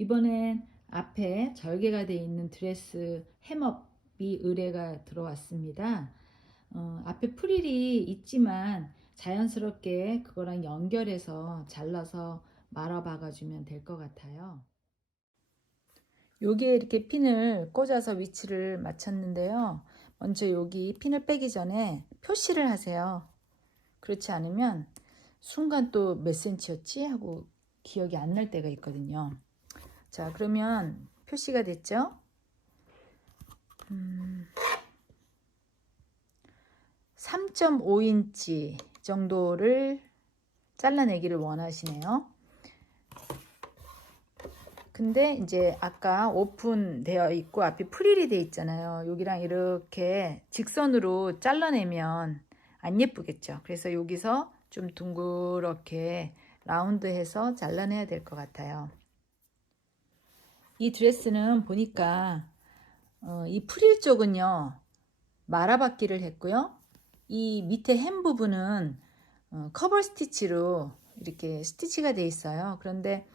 이번엔 앞에 절개가 되어 있는 드레스 헤머비 의뢰가 들어왔습니다. 앞에 프릴이 있지만 자연스럽게 그거랑 연결해서 잘라서 말아 박아주면 될 것 같아요. 여기에 이렇게 핀을 꽂아서 위치를 맞췄는데요. 먼저 여기 핀을 빼기 전에 표시를 하세요. 그렇지 않으면 순간 또 몇 센치였지 하고 기억이 안 날 때가 있거든요. 자, 그러면 표시가 됐죠? 3.5인치 정도를 잘라내기를 원하시네요. 근데 이제 아까 오픈되어 있고 앞이 프릴이 되어 있잖아요. 여기랑 이렇게 직선으로 잘라내면 안 예쁘겠죠. 그래서 여기서 좀 둥그렇게 라운드해서 잘라내야 될 것 같아요. 이 드레스는 보니까 이 프릴 쪽은요 말아받기를 했고요. 이 밑에 hem 부분은 커버 스티치로 이렇게 스티치가 되어 있어요. 그런데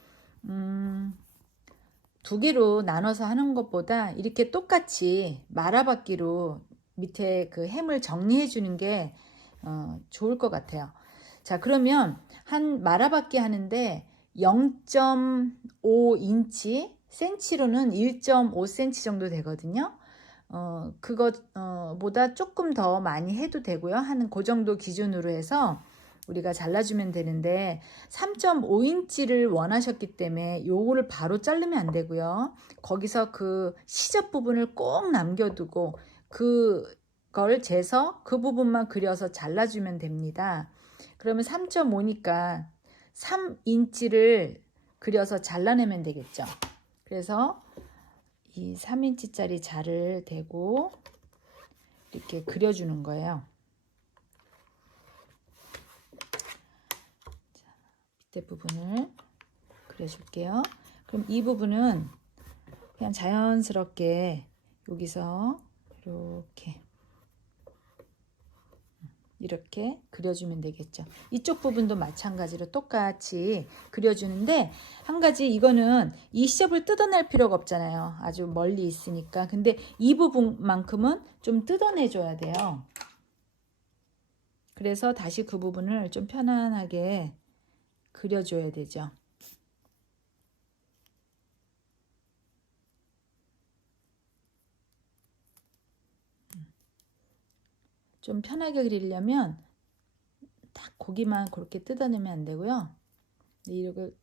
두 개로 나눠서 하는 것보다 이렇게 똑같이 말아받기로 밑에 그 햄을 정리해 주는 게 좋을 것 같아요. 자, 그러면 한 말아받기 하는데 0.5인치 센치로는 1.5cm 정도 되거든요. 그것보다 조금 더 많이 해도 되고요. 한 그 정도 기준으로 해서 우리가 잘라주면 되는데 3.5인치를 원하셨기 때문에 요거를 바로 자르면 안 되고요. 거기서 그 시접 부분을 꼭 남겨두고 그걸 재서 그 부분만 그려서 잘라주면 됩니다. 그러면 3.5니까 3인치를 그려서 잘라내면 되겠죠. 그래서 이 3인치짜리 자를 대고 이렇게 그려주는 거예요. 밑에 부분을 그려줄게요. 그럼 이 부분은 그냥 자연스럽게 여기서 이렇게 그려주면 되겠죠. 이쪽 부분도 마찬가지로 똑같이 그려주는데 한 가지 이거는 이 시접을 뜯어낼 필요가 없잖아요. 아주 멀리 있으니까. 근데 이 부분만큼은 좀 뜯어내 줘야 돼요. 그래서 다시 그 부분을 좀 편안하게 그려줘야 되죠. 좀 편하게 그리려면 딱 고기만 그렇게 뜯어내면 안 되고요. 이렇게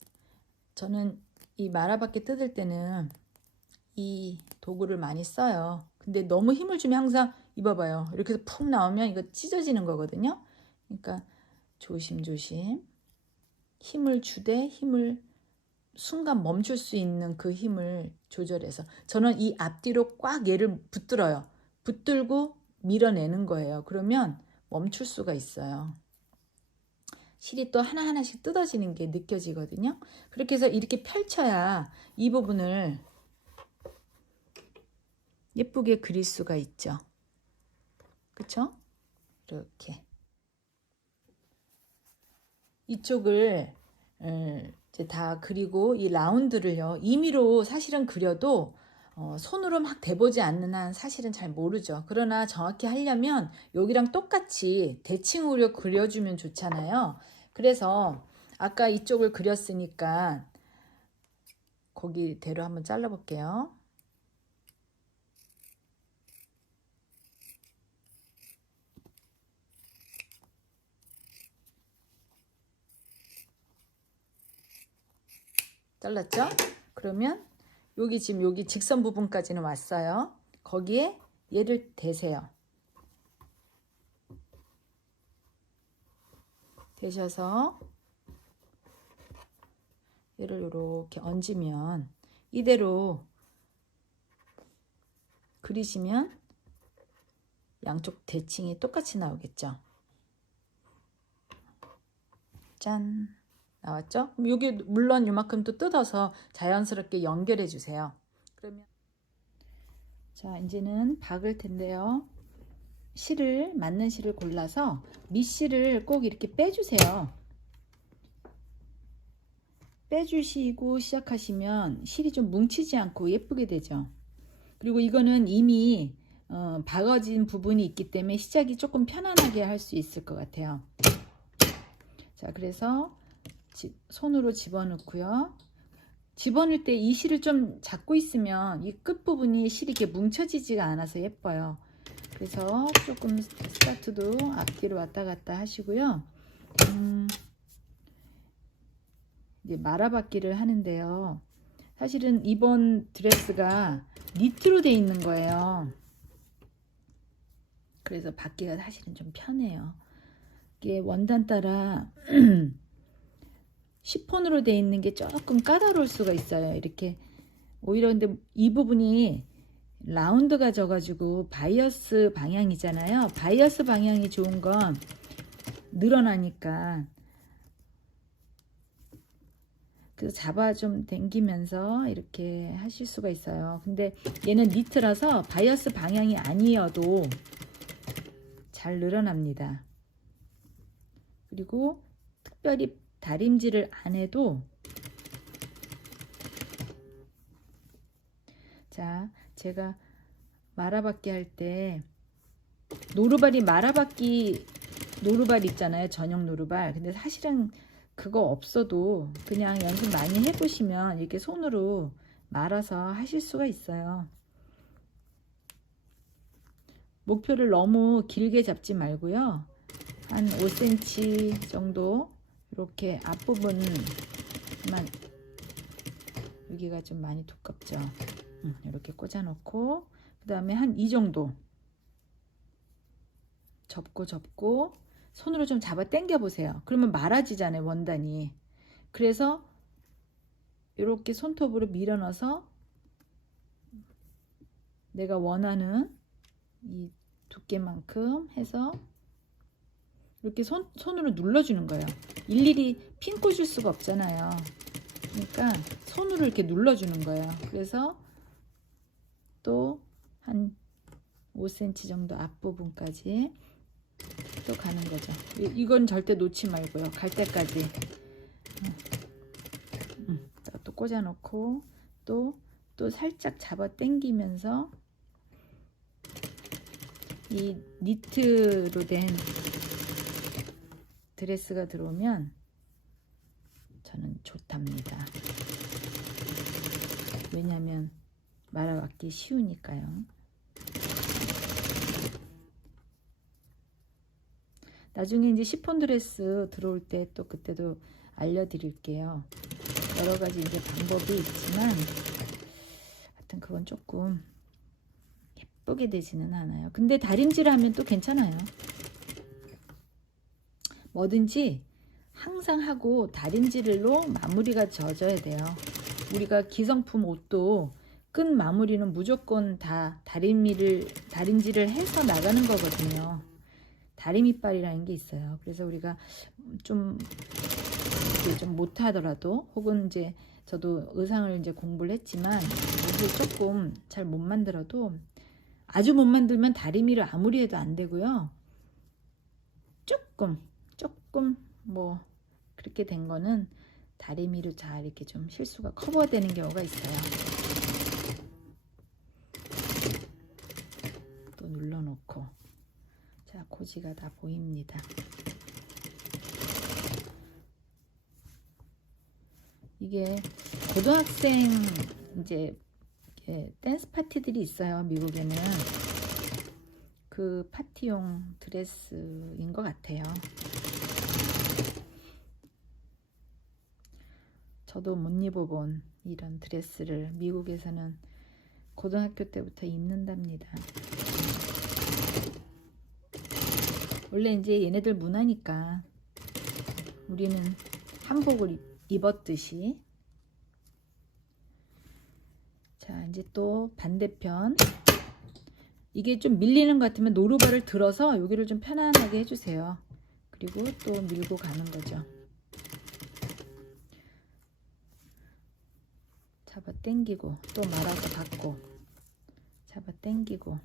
저는 이 말아받기 뜯을 때는 이 도구를 많이 써요. 근데 너무 힘을 주면 항상 입어봐요. 이렇게 해서 푹 나오면 이거 찢어지는 거거든요. 그러니까 조심조심 힘을 주되 힘을 순간 멈출 수 있는 그 힘을 조절해서 저는 이 앞뒤로 꽉 얘를 붙들어요. 붙들고 밀어내는 거예요. 그러면 멈출 수가 있어요. 실이 또 하나하나씩 뜯어지는 게 느껴지거든요. 그렇게 해서 이렇게 펼쳐야 이 부분을 예쁘게 그릴 수가 있죠. 그쵸? 이렇게 이쪽을 이제 다 그리고 이 라운드를요 임의로 사실은 그려도 손으로 막 대보지 않는 한 사실은 잘 모르죠. 그러나 정확히 하려면 여기랑 똑같이 대칭으로 그려주면 좋잖아요. 그래서 아까 이쪽을 그렸으니까 거기대로 한번 잘라 볼게요. 잘랐죠? 그러면 여기 지금 여기 직선 부분까지는 왔어요. 거기에 얘를 대세요. 대셔서 얘를 이렇게 얹으면 이대로 그리시면 양쪽 대칭이 똑같이 나오겠죠. 짠! 나왔죠? 그럼 여기 물론 이만큼 또 뜯어서 자연스럽게 연결해 주세요. 그러면 자, 이제는 박을 텐데요. 실을 맞는 실을 골라서 밑실을 꼭 이렇게 빼주세요. 빼주시고 시작하시면 실이 좀 뭉치지 않고 예쁘게 되죠. 그리고 이거는 이미 박아진 부분이 있기 때문에 시작이 조금 편안하게 할 수 있을 것 같아요. 자, 그래서 손으로 집어넣고요. 집어넣을 때 이 실을 좀 잡고 있으면 이 끝부분이 실이 이렇게 뭉쳐지지가 않아서 예뻐요. 그래서 조금 스타트도 앞뒤로 왔다 갔다 하시고요. 이제 말아받기를 하는데요. 사실은 이번 드레스가 니트로 돼 있는 거예요. 그래서 받기가 사실은 좀 편해요. 이게 원단 따라 시폰으로 돼 있는 게 조금 까다로울 수가 있어요. 이렇게 오히려 근데 이 부분이 라운드가 져가지고 바이어스 방향이잖아요. 바이어스 방향이 좋은 건 늘어나니까. 그래서 잡아 좀 당기면서 이렇게 하실 수가 있어요. 근데 얘는 니트라서 바이어스 방향이 아니어도 잘 늘어납니다. 그리고 특별히 다림질을 안 해도, 자, 제가 말아받기 할 때 노루발이 말아받기 노루발 있잖아요. 전용 노루발. 근데 사실은 그거 없어도 그냥 연습 많이 해보시면 이렇게 손으로 말아서 하실 수가 있어요. 목표를 너무 길게 잡지 말고요. 한 5cm 정도 이렇게 앞부분만, 여기가 좀 많이 두껍죠. 이렇게 꽂아 놓고 그 다음에 한 이 정도 접고 손으로 좀 잡아 당겨 보세요. 그러면 말아지잖아요, 원단이. 그래서 이렇게 손톱으로 밀어 넣어서 내가 원하는 이 두께만큼 해서 이렇게 손으로 눌러주는 거예요. 일일이 핀 꽂을 수가 없잖아요. 그러니까 손으로 이렇게 눌러주는 거예요. 그래서 또 한 5cm 정도 앞부분까지 또 가는 거죠. 이건 절대 놓지 말고요. 갈 때까지 또 꽂아 놓고 또 살짝 잡아 당기면서 이 니트로 된 드레스가 들어오면 저는 좋답니다. 왜냐면 말아받기 쉬우니까요. 나중에 이제 시폰 드레스 들어올 때 또 그때도 알려드릴게요. 여러 가지 이제 방법이 있지만 하여튼 그건 조금 예쁘게 되지는 않아요. 근데 다림질 하면 또 괜찮아요. 뭐든지 항상 하고 다림질로 마무리가 져져야 돼요. 우리가 기성품 옷도 끝 마무리는 무조건 다 다림질을 해서 나가는 거거든요. 다리밑발이라는 게 있어요. 그래서 우리가 좀 못하더라도, 혹은 이제 저도 의상을 이제 공부를 했지만 옷을 조금 잘 못 만들어도, 아주 못 만들면 다리미를 아무리 해도 안 되고요. 조금 뭐 그렇게 된 거는 다리미로 잘 이렇게 좀 실수가 커버되는 경우가 있어요. 또 눌러놓고, 자, 고지가 다 보입니다. 이게 고등학생 이제 댄스 파티들이 있어요. 미국에는 그 파티용 드레스인 것 같아요. 저도 못 입어본 이런 드레스를 미국에서는 고등학교 때부터 입는답니다. 원래 이제 얘네들 문화니까 우리는 한복을 입었듯이. 자, 이제 또 반대편. 이게 좀 밀리는 것 같으면 노루발을 들어서 여기를 좀 편안하게 해주세요. 그리고 또 밀고 가는 거죠. 잡아 당기고 또 말아서 받고, 잡아 당기고.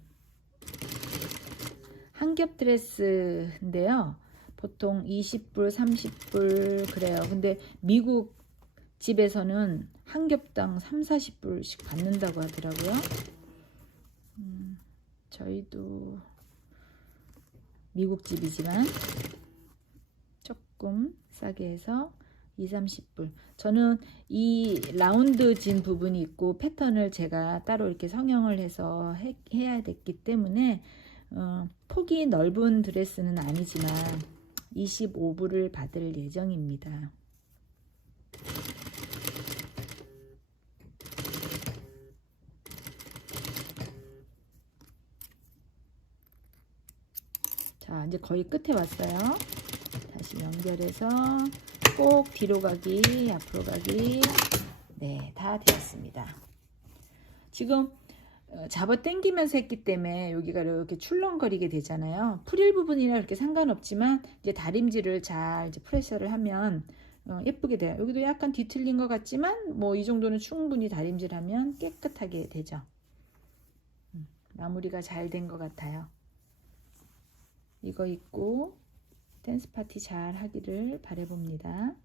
한겹 드레스인데요. 보통 20불, 30불 그래요. 근데 미국 집에서는 한 겹당 30-40불씩 받는다고 하더라고요. 저희도 미국 집이지만 조금 싸게 해서 20-30불. 저는 이 라운드 진 부분이 있고 패턴을 제가 따로 이렇게 성형을 해서 해야 됐기 때문에 폭이 넓은 드레스는 아니지만 25불을 받을 예정입니다. 자, 이제 거의 끝에 왔어요. 다시 연결해서 꼭 뒤로 가기, 앞으로 가기. 네, 다 되었습니다. 지금 잡아 당기면서 했기 때문에 여기가 이렇게 출렁거리게 되잖아요. 프릴 부분이랑 이렇게 상관없지만 이제 다림질을 잘 이제 프레셔를 하면 예쁘게 돼요. 여기도 약간 뒤틀린 것 같지만 뭐 이 정도는 충분히 다림질하면 깨끗하게 되죠. 마무리가 잘 된 것 같아요. 이거 입고 댄스 파티 잘 하기를 바라봅니다.